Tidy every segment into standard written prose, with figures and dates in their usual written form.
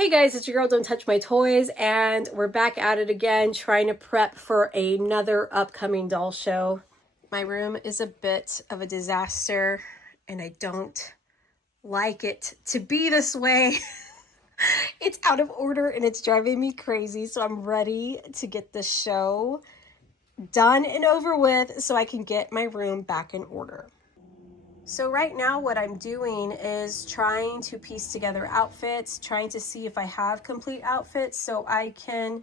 Hey guys, it's your girl Don't Touch My Toys, and we're back at it again trying to prep for another upcoming doll show. My room is a bit of a disaster and I don't like it to be this way. It's out of order and it's driving me crazy, so I'm ready to get the show done and over with so I can get my room back in order. So right now what I'm doing is trying to piece together outfits, trying to see if I have complete outfits so I can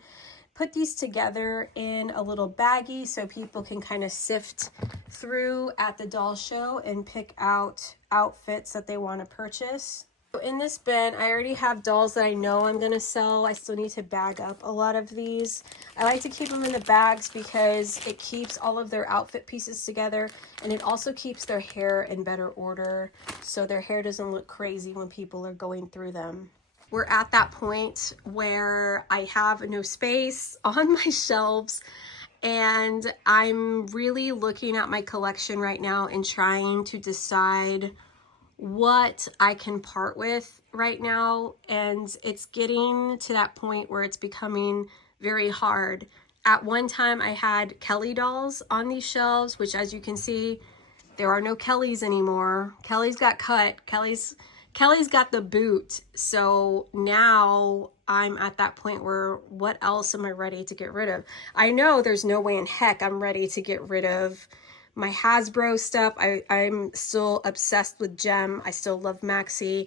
put these together in a little baggie so people can kind of sift through at the doll show and pick out outfits that they want to purchase. So in this bin, I already have dolls that I know I'm going to sell. I still need to bag up a lot of these. I like to keep them in the bags because it keeps all of their outfit pieces together, and it also keeps their hair in better order so their hair doesn't look crazy when people are going through them. We're at that point where I have no space on my shelves, and I'm really looking at my collection right now and trying to decide what I can part with right now, and it's getting to that point where it's becoming very hard. At one time I had Kelly dolls on these shelves, which as you can see, there are no Kellys anymore. Kelly's got cut. Kelly's got the boot. So now I'm at that point where what else am I ready to get rid of? I know there's no way in heck I'm ready to get rid of my Hasbro stuff. I'm still obsessed with Gem. I still love Maxi.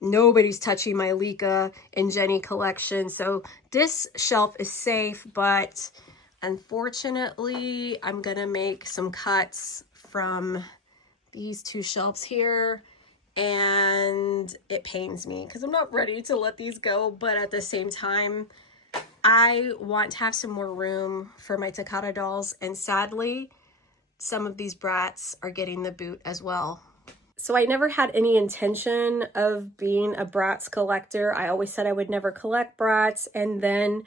Nobody's touching my Lika and Jenny collection. So this shelf is safe, but unfortunately, I'm gonna make some cuts from these two shelves here, and it pains me because I'm not ready to let these go, but at the same time, I want to have some more room for my Takata dolls, and sadly, some of these brats are getting the boot as well. So I never had any intention of being a brats collector. I always said I would never collect brats, and then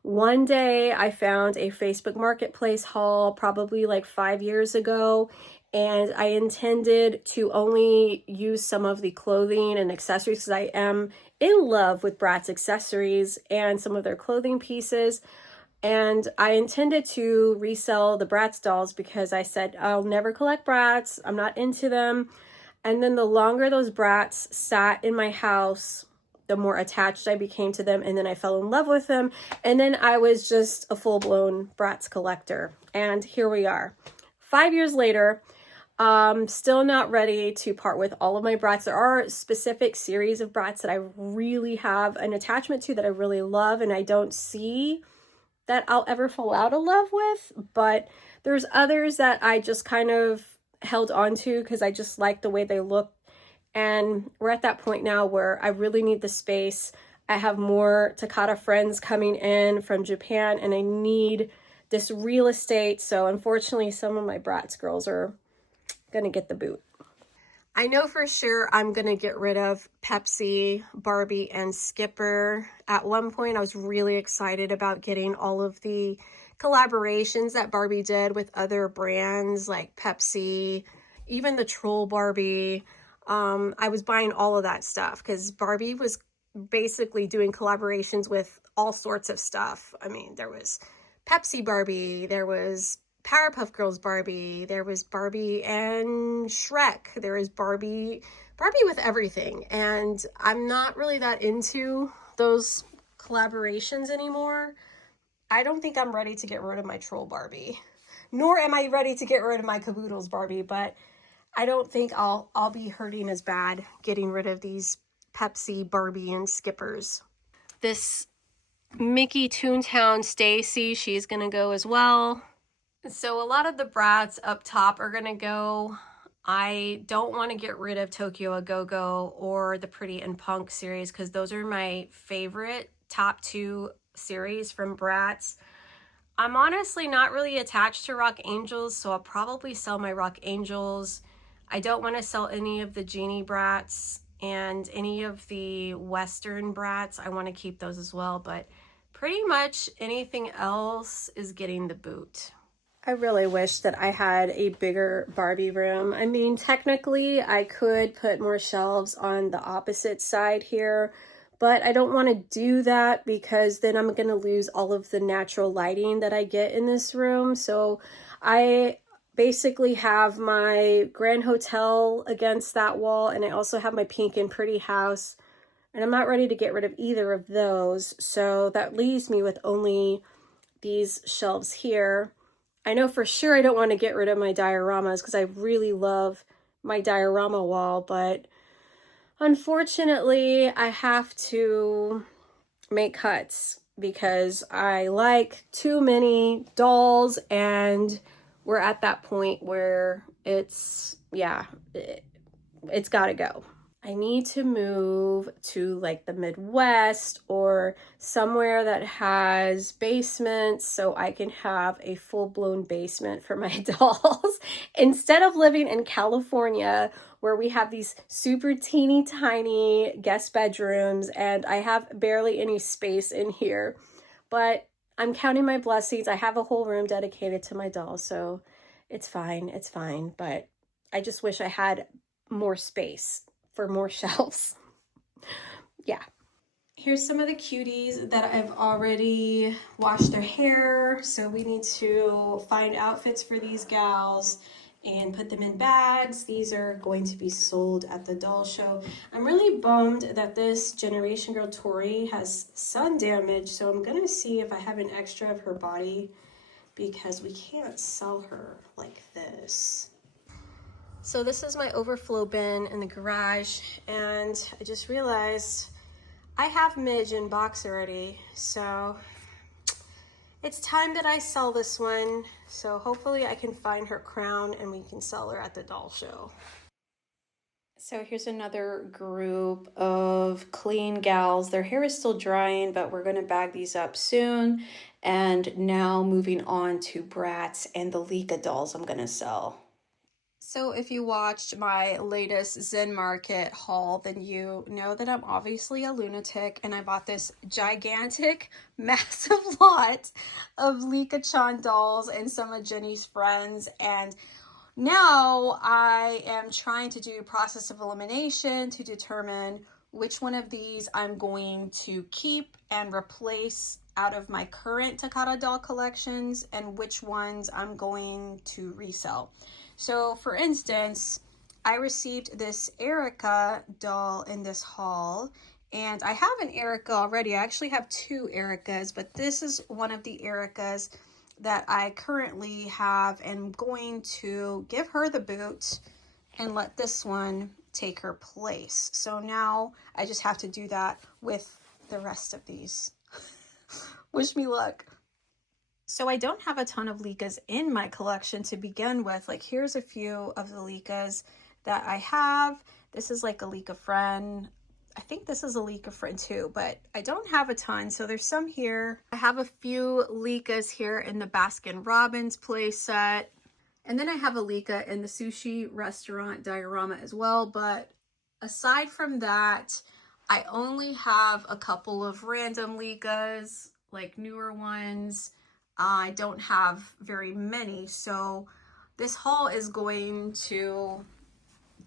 one day I found a Facebook Marketplace haul probably like 5 years ago, and I intended to only use some of the clothing and accessories because I am in love with Bratz accessories and some of their clothing pieces. And I intended to resell the Bratz dolls because I said I'll never collect Bratz. I'm not into them. And then the longer those Bratz sat in my house, the more attached I became to them, and then I fell in love with them, and then I was just a full-blown Bratz collector. And here we are 5 years later. Still not ready to part with all of my Bratz. There are specific series of Bratz that I really have an attachment to, that I really love, and I don't see that I'll ever fall out of love with, but there's others that I just kind of held on to because I just like the way they look. And we're at that point now where I really need the space. I have more Takata friends coming in from Japan, and I need this real estate. So unfortunately, some of my Bratz girls are gonna get the boot. I know for sure I'm gonna get rid of Pepsi, Barbie, and Skipper. At one point, I was really excited about getting all of the collaborations that Barbie did with other brands like Pepsi, even the Troll Barbie. I was buying all of that stuff because Barbie was basically doing collaborations with all sorts of stuff. I mean, there was Pepsi Barbie, there was Powerpuff Girls Barbie, there was Barbie and Shrek, there is Barbie with everything, and I'm not really that into those collaborations anymore. I don't think I'm ready to get rid of my Troll Barbie, nor am I ready to get rid of my Caboodles Barbie, but I don't think I'll be hurting as bad getting rid of these Pepsi, Barbie, and Skippers. This Mickey Toontown Stacy, she's gonna go as well. So a lot of the Bratz up top are gonna go. I don't want to get rid of Tokyo A Go-Go or the Pretty and Punk series because those are my favorite top two series from Bratz. I'm honestly not really attached to Rock Angels, so I'll probably sell my Rock Angels. I don't want to sell any of the Genie Brats and any of the Western Brats. I want to keep those as well, but pretty much anything else is getting the boot. I really wish that I had a bigger Barbie room. I mean, technically I could put more shelves on the opposite side here, but I don't want to do that because then I'm going to lose all of the natural lighting that I get in this room. So I basically have my Grand Hotel against that wall, and I also have my Pink and Pretty House, and I'm not ready to get rid of either of those. So that leaves me with only these shelves here. I know for sure I don't want to get rid of my dioramas because I really love my diorama wall, but unfortunately I have to make cuts because I like too many dolls, and we're at that point where it's got to go. I need to move to like the Midwest or somewhere that has basements so I can have a full-blown basement for my dolls instead of living in California where we have these super teeny tiny guest bedrooms and I have barely any space in here. But I'm counting my blessings. I have a whole room dedicated to my dolls, so it's fine, but I just wish I had more space for more shelves. Yeah. Here's some of the cuties that I've already washed their hair. So we need to find outfits for these gals and put them in bags. These are going to be sold at the doll show. I'm really bummed that this Generation Girl Tori has sun damage. So I'm gonna see if I have an extra of her body because we can't sell her like this. So this is my overflow bin in the garage, and I just realized I have Midge in box already, so it's time that I sell this one. So hopefully I can find her crown and we can sell her at the doll show. So here's another group of clean gals. Their hair is still drying, but we're gonna bag these up soon. And now moving on to Bratz and the Leica dolls I'm gonna sell. So if you watched my latest Zen Market haul, then you know that I'm obviously a lunatic and I bought this gigantic, massive lot of Leica-chan dolls and some of Jenny's friends, and now I am trying to do process of elimination to determine which one of these I'm going to keep and replace out of my current Takara doll collections and which ones I'm going to resell. So for instance, I received this Erica doll in this haul, and I have an Erica already. I actually have two Ericas, but this is one of the Ericas that I currently have, and I'm going to give her the boot and let this one take her place. So now I just have to do that with the rest of these. Wish me luck. So I don't have a ton of Leicas in my collection to begin with. Like here's a few of the Leicas that I have. This is like a Leica friend. I think this is a Leica friend too, but I don't have a ton. So there's some here. I have a few Leicas here in the Baskin Robbins play set. And then I have a Leica in the sushi restaurant diorama as well. But aside from that, I only have a couple of random Leicas, like newer ones. I don't have very many, so this haul is going to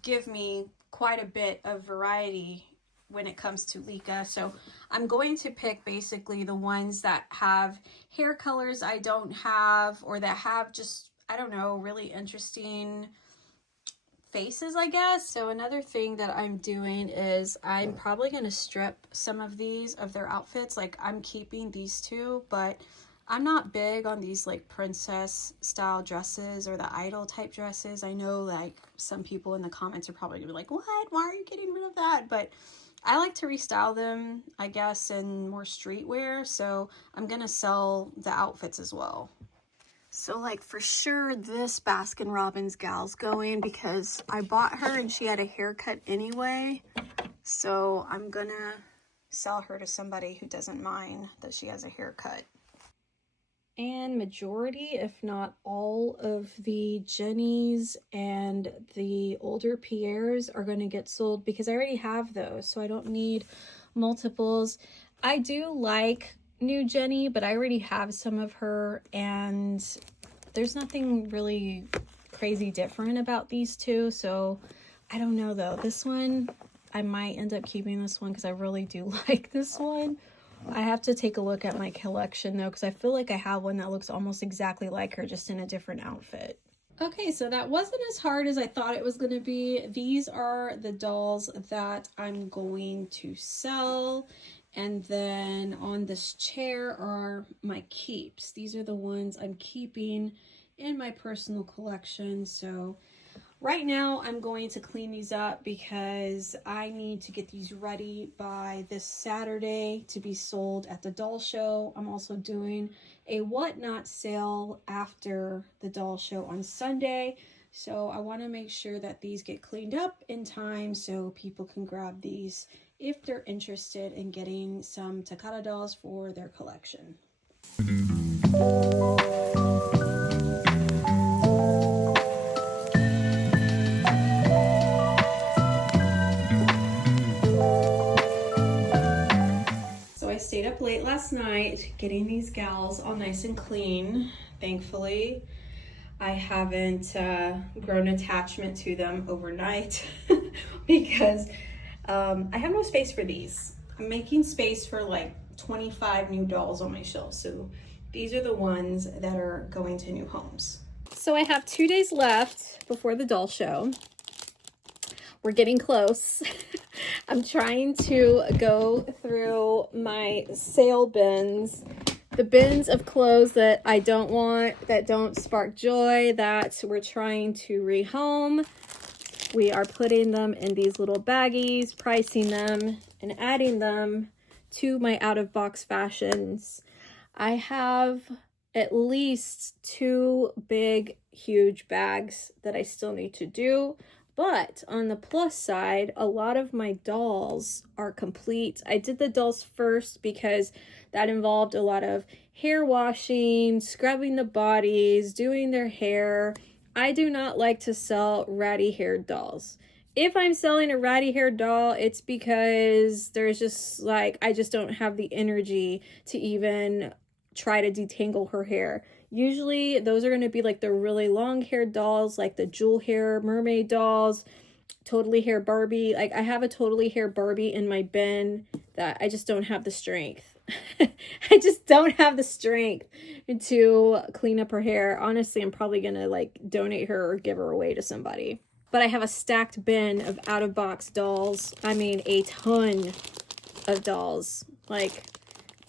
give me quite a bit of variety when it comes to Leica. So I'm going to pick basically the ones that have hair colors I don't have, or that have just, I don't know, really interesting faces, I guess. So another thing that I'm doing is I'm probably going to strip some of these of their outfits. Like I'm keeping these two, but I'm not big on these like princess style dresses or the idol type dresses. I know like some people in the comments are probably gonna be like, what? Why are you getting rid of that? But I like to restyle them, I guess, in more streetwear. So I'm gonna sell the outfits as well. So like for sure this Baskin Robbins gal's going because I bought her and she had a haircut anyway. So I'm gonna sell her to somebody who doesn't mind that she has a haircut. And majority, if not all, of the Jennies and the older Pierres are going to get sold because I already have those, so I don't need multiples. I do like new Jenny, but I already have some of her, and there's nothing really crazy different about these two, so I don't know though. This one, I might end up keeping this one because I really do like this one. I have to take a look at my collection though, because I feel like I have one that looks almost exactly like her, just in a different outfit. Okay, so that wasn't as hard as I thought it was going to be. These are the dolls that I'm going to sell. And then on this chair are my keeps. These are the ones I'm keeping in my personal collection. So right now I'm going to clean these up because I need to get these ready by this Saturday to be sold at the doll show. I'm also doing a whatnot sale after the doll show on Sunday. So I want to make sure that these get cleaned up in time so people can grab these if they're interested in getting some Takara dolls for their collection. So I stayed up late last night getting these gals all nice and clean. Thankfully, I haven't grown attachment to them overnight because I have no space for these. I'm making space for like 25 new dolls on my shelf. So these are the ones that are going to new homes. So I have 2 days left before the doll show. We're getting close. I'm trying to go through my sale bins, the bins of clothes that I don't want, that don't spark joy, that we're trying to rehome. We are putting them in these little baggies, pricing them, and adding them to my out-of-box fashions. I have at least 2 big, huge bags that I still need to do. But on the plus side, a lot of my dolls are complete. I did the dolls first because that involved a lot of hair washing, scrubbing the bodies, doing their hair. I do not like to sell ratty haired dolls. If I'm selling a ratty haired doll, it's because there's just like, I just don't have the energy to even try to detangle her hair. Usually those are going to be like the really long haired dolls, like the jewel hair mermaid dolls, totally hair Barbie. Like I have a totally hair Barbie in my bin that I just don't have the strength. I just don't have the strength to clean up her hair. Honestly, I'm probably going to like donate her or give her away to somebody. But I have a stacked bin of out-of-box dolls. I mean, a ton of dolls. Like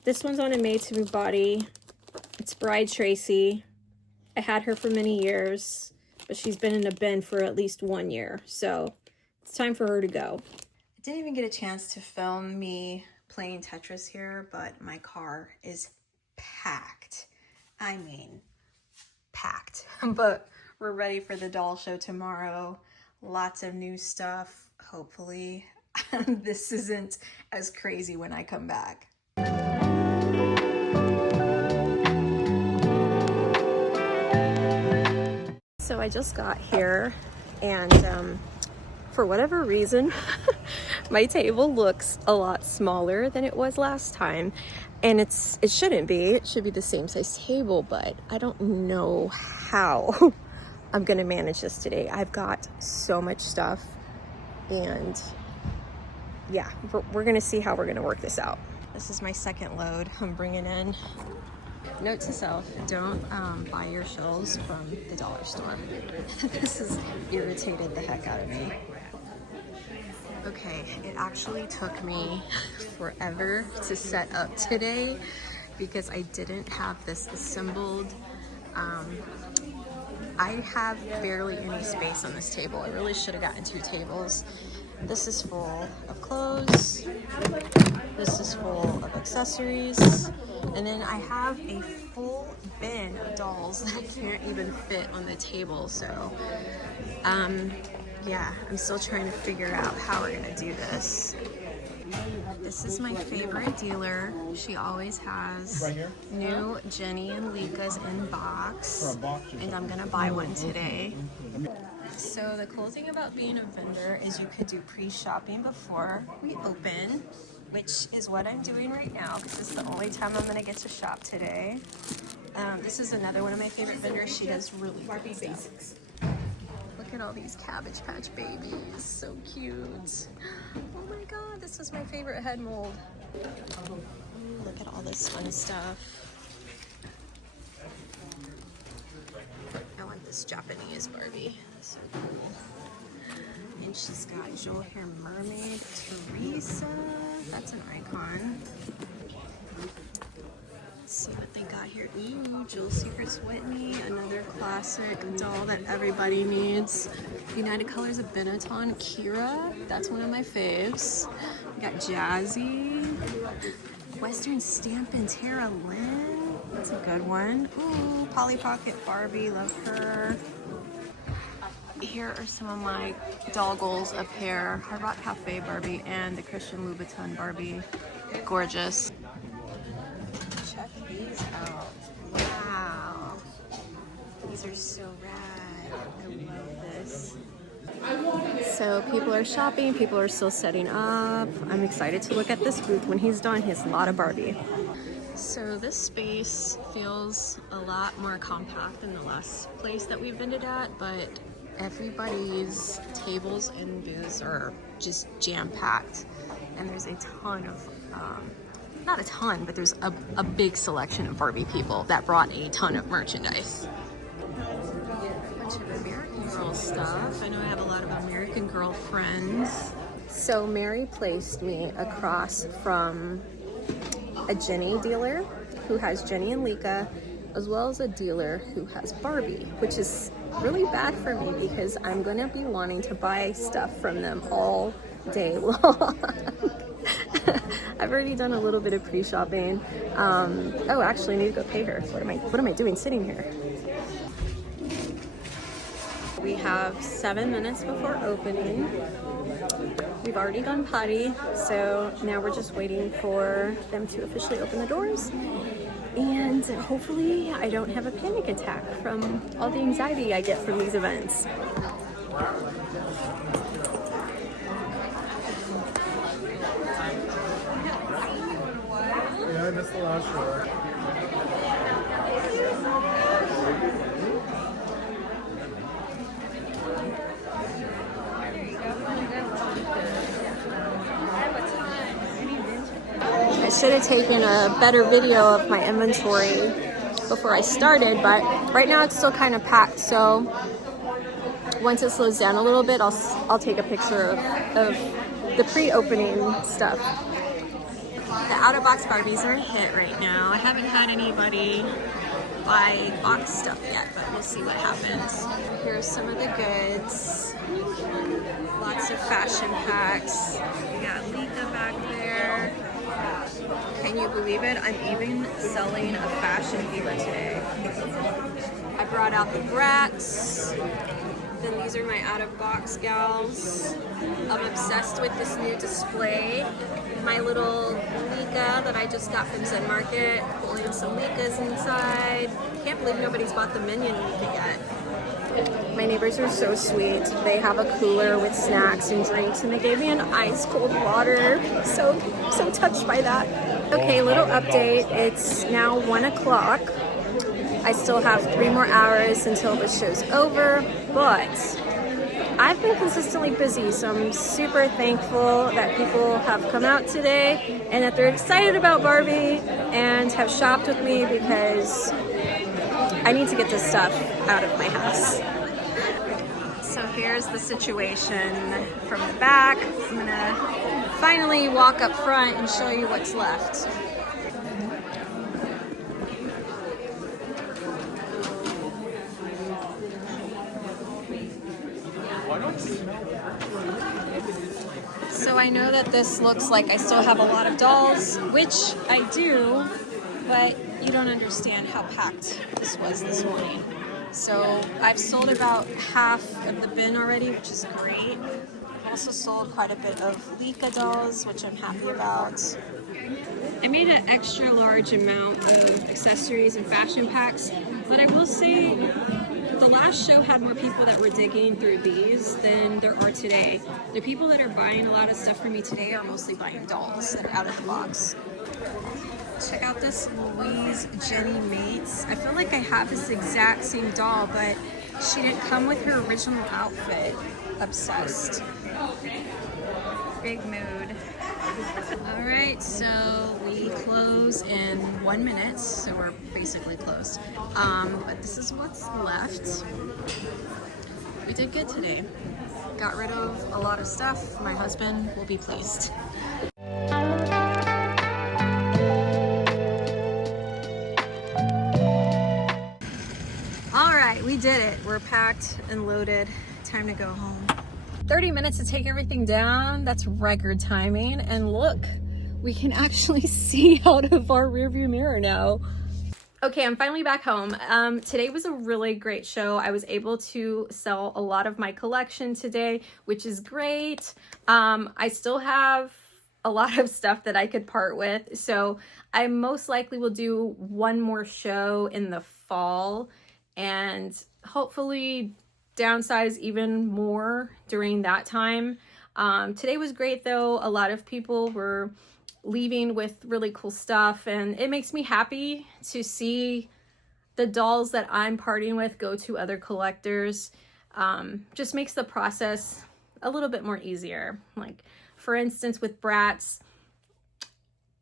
this one's on a Made to Move body. It's Bride Tracy. I had her for many years, but she's been in a bin for at least 1 year. So it's time for her to go. I didn't even get a chance to film me playing Tetris here, but my car is packed. I mean, packed. But we're ready for the doll show tomorrow. Lots of new stuff. Hopefully this isn't as crazy when I come back. So I just got here and for whatever reason, my table looks a lot smaller than it was last time. And it shouldn't be. It should be the same size table, but I don't know how I'm gonna manage this today. I've got so much stuff and yeah, we're gonna see how we're gonna work this out. This is my second load I'm bringing in. Note to self, don't buy your shelves from the dollar store. This has irritated the heck out of me. Okay, it actually took me forever to set up today because I didn't have this assembled. I have barely any space on this table. I really should have gotten 2 tables. This is full of clothes. This is full of accessories. And then I have a full bin of dolls that I can't even fit on the table. So, yeah, I'm still trying to figure out how we're gonna do this. This is my favorite dealer. She always has new Jenny and Lika's in box, and I'm gonna buy one today. So the cool thing about being a vendor is you could do pre-shopping before we open, which is what I'm doing right now because it's the only time I'm gonna get to shop today. This is another one of my favorite vendors. She does really good stuff. Look at all these Cabbage Patch babies, so cute. Oh this was my favorite head mold. Ooh, look at all this fun stuff. I want this Japanese Barbie. So cool. And she's got jewel hair mermaid Teresa. That's an icon. Let's see what they got here. Ooh, Jewel Secrets Whitney, another classic doll that everybody needs. United Colors of Benetton Kira, that's one of my faves. We got Jazzy, Western Stampin' Tara Lynn, that's a good one. Ooh, Polly Pocket Barbie, love her. Here are some of my doll goals up here. Hard Rock Cafe Barbie and the Christian Louboutin Barbie, gorgeous. Check these out. Wow. These are so rad. I love this. So people are shopping, people are still setting up. I'm excited to look at this booth when he's done. He has a lot of Barbie. So this space feels a lot more compact than the last place that we've vended at, but everybody's tables and booths are just jam-packed. And there's a ton of not a ton, but there's a big selection of Barbie people that brought a ton of merchandise. A bunch of American Girl stuff. I know I have a lot of American Girl friends. So Mary placed me across from a Jenny dealer who has Jenny and Lika, as well as a dealer who has Barbie, which is really bad for me because I'm gonna be wanting to buy stuff from them all day long. I've already done a little bit of pre-shopping. Oh, actually, I need to go pay her. What am I doing sitting here? We have 7 minutes before opening. We've already done potty, so now we're just waiting for them to officially open the doors. And hopefully I don't have a panic attack from all the anxiety I get from these events. Yeah, I missed the last show. I should have taken a better video of my inventory before I started, but right now it's still kind of packed, so once it slows down a little bit, I'll take a picture of the pre-opening stuff. The out-of-box Barbies are a hit right now. I haven't had anybody buy box stuff yet, but we'll see what happens. Here's some of the goods. Lots of fashion packs. We got Lika back there. Can you believe it? I'm even selling a fashion viewer today. I brought out the Bratz. Then these are my out-of-box gals. I'm obsessed with this new display. My little Lika that I just got from Zen Market. Pulling some Likas inside. Can't believe nobody's bought the Minion Lika yet. My neighbors are so sweet. They have a cooler with snacks and drinks, and they gave me an ice cold water. So touched by that. Okay, little update. It's now 1 o'clock. I still have 3 more hours until the show's over, but I've been consistently busy, so I'm super thankful that people have come out today and that they're excited about Barbie and have shopped with me because I need to get this stuff out of my house. So here's the situation from the back. I'm gonna finally walk up front and show you what's left. So I know that this looks like I still have a lot of dolls, which I do, but you don't understand how packed this was this morning. So I've sold about half of the bin already, which is great. I've also sold quite a bit of Lika dolls, which I'm happy about. I made an extra large amount of accessories and fashion packs, but I will say the last show had more people that were digging through these than there are today. The people that are buying a lot of stuff from me today are mostly buying dolls that are out of the box. Check out this Louise Jenny Mates. I feel like I have this exact same doll, but she didn't come with her original outfit. Obsessed. Big mood. All right, so we close in 1 minute, so we're basically closed. But this is what's left. We did good today. Got rid of a lot of stuff. My husband will be pleased. All right, we did it. We're packed and loaded. Time to go home. 30 minutes to take everything down. That's record timing. And look, we can actually see out of our rearview mirror now. Okay, I'm finally back home. Today was a really great show. I was able to sell a lot of my collection today, which is great. I still have a lot of stuff that I could part with. So I most likely will do one more show in the fall and hopefully downsize even more during that time. Today was great though. A lot of people were leaving with really cool stuff, and it makes me happy to see the dolls that I'm parting with go to other collectors. Just makes the process a little bit more easier. Like for instance with Bratz,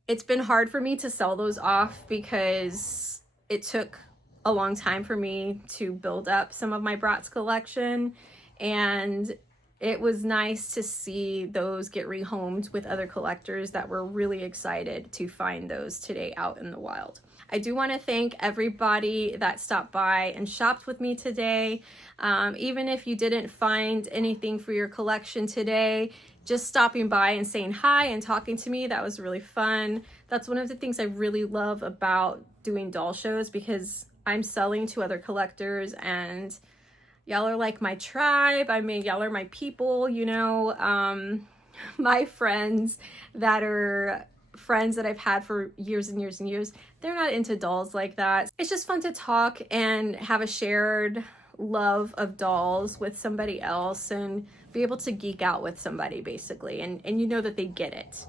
it's been hard for me to sell those off because it took a long time for me to build up some of my Bratz collection, and it was nice to see those get rehomed with other collectors that were really excited to find those today out in the wild. I do want to thank everybody that stopped by and shopped with me today. Even if you didn't find anything for your collection today, just stopping by and saying hi and talking to me, that was really fun. That's one of the things I really love about doing doll shows, because I'm selling to other collectors and y'all are like my tribe. I mean, y'all are my people, you know, my friends that are friends that I've had for years and years and years. They're not into dolls like that. It's just fun to talk and have a shared love of dolls with somebody else and be able to geek out with somebody basically. And you know that they get it.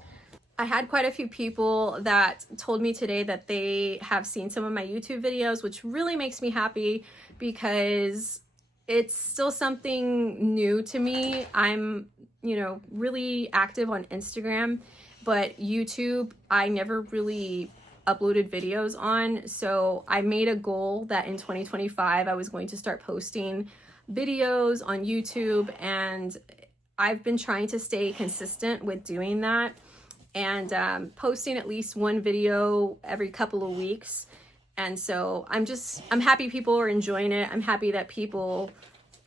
I had quite a few people that told me today that they have seen some of my YouTube videos, which really makes me happy because it's still something new to me. I'm, you know, really active on Instagram, but YouTube, I never really uploaded videos on. So I made a goal that in 2025, I was going to start posting videos on YouTube, and I've been trying to stay consistent with doing that and posting at least one video every couple of weeks. And so I'm happy people are enjoying it. I'm happy that people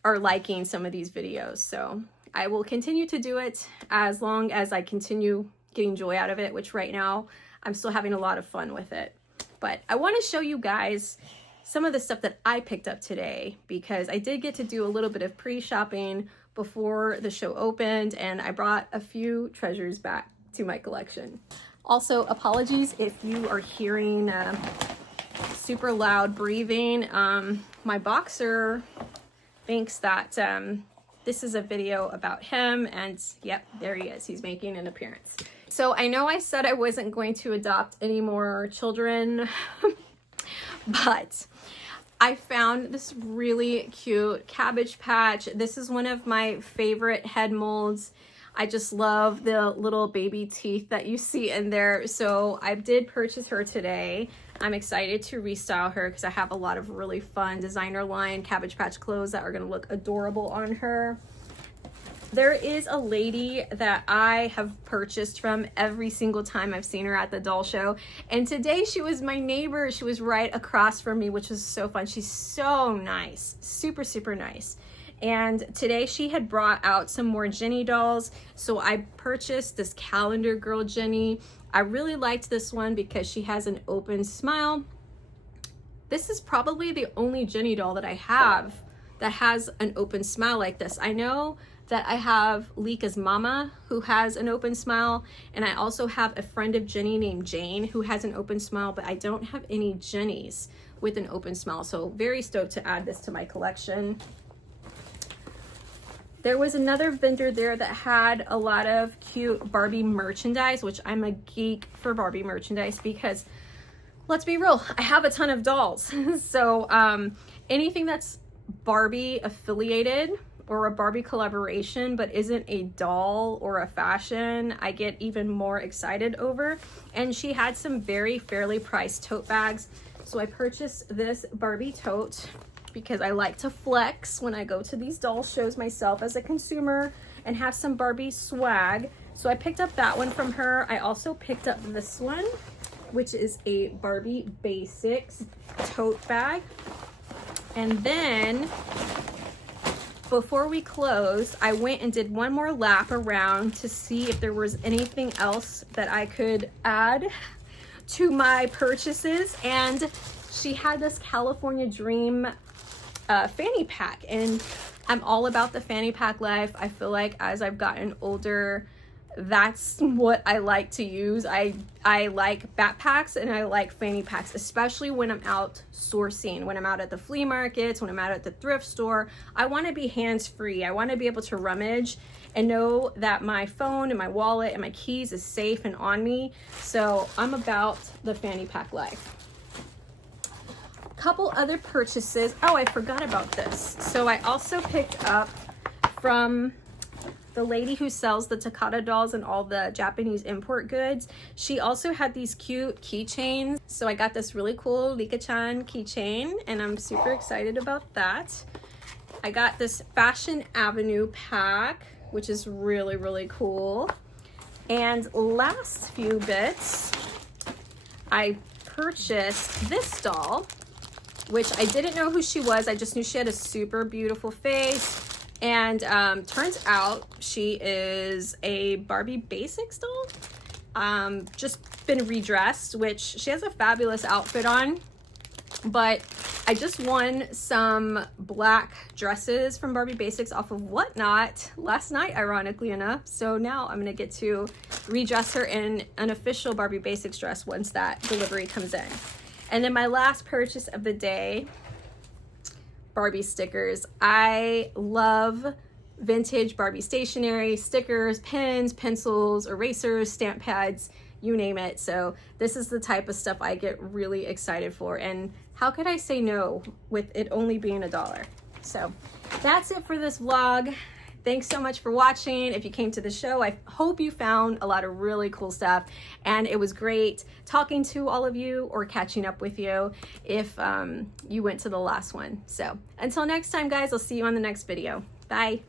are liking some of these videos. So I will continue to do it as long as I continue getting joy out of it, which right now I'm still having a lot of fun with it. But I want to show you guys some of the stuff that I picked up today, because I did get to do a little bit of pre-shopping before the show opened, and I brought a few treasures back to my collection. Also, apologies if you are hearing super loud breathing. My boxer thinks that this is a video about him, and yep, there he is. He's making an appearance. So I know I said I wasn't going to adopt any more children, but I found this really cute Cabbage Patch. This is one of my favorite head molds. I just love the little baby teeth that you see in there. So I did purchase her today. I'm excited to restyle her because I have a lot of really fun designer line Cabbage Patch clothes that are going to look adorable on her. There is a lady that I have purchased from every single time I've seen her at the doll show. And today she was my neighbor. She was right across from me, which was so fun. She's so nice, super, super nice. And today she had brought out some more Jenny dolls. So I purchased this Calendar Girl Jenny. I really liked this one because she has an open smile. This is probably the only Jenny doll that I have that has an open smile like this. I know that I have Lika's mama who has an open smile, and I also have a friend of Jenny named Jane who has an open smile, but I don't have any Jennies with an open smile. So very stoked to add this to my collection. There was another vendor there that had a lot of cute Barbie merchandise, which I'm a geek for Barbie merchandise because, let's be real, I have a ton of dolls. So anything that's Barbie affiliated, or a Barbie collaboration but isn't a doll or a fashion, I get even more excited over. And she had some very fairly priced tote bags. So I purchased this Barbie tote because I like to flex when I go to these doll shows myself as a consumer and have some Barbie swag. So I picked up that one from her. I also picked up this one, which is a Barbie Basics tote bag. And then before we closed, I went and did one more lap around to see if there was anything else that I could add to my purchases. And she had this California Dream fanny pack, and I'm all about the fanny pack life. I feel like as I've gotten older, that's what I like to use. I like backpacks and I like fanny packs, especially when I'm out sourcing, when I'm out at the flea markets, when I'm out at the thrift store. I want to be hands-free. I want to be able to rummage and know that my phone and my wallet and my keys is safe and on me. So I'm about the fanny pack life. Couple other purchases. Oh, I forgot about this. So I also picked up from the lady who sells the Takata dolls and all the Japanese import goods. She also had these cute keychains. So I got this really cool Rika-chan keychain and I'm super excited about that. I got this Fashion Avenue pack, which is really, really cool. And last few bits, I purchased this doll, which I didn't know who she was. I just knew she had a super beautiful face. And turns out she is a Barbie Basics doll. Just been redressed, which she has a fabulous outfit on. But I just won some black dresses from Barbie Basics off of Whatnot last night, ironically enough. So now I'm gonna get to redress her in an official Barbie Basics dress once that delivery comes in. And then my last purchase of the day, Barbie stickers. I love vintage Barbie stationery, stickers, pens, pencils, erasers, stamp pads, you name it. So this is the type of stuff I get really excited for. And how could I say no with it only being $1? So that's it for this vlog. Thanks so much for watching. If you came to the show, I hope you found a lot of really cool stuff. And it was great talking to all of you or catching up with you if you went to the last one. So until next time, guys, I'll see you on the next video. Bye.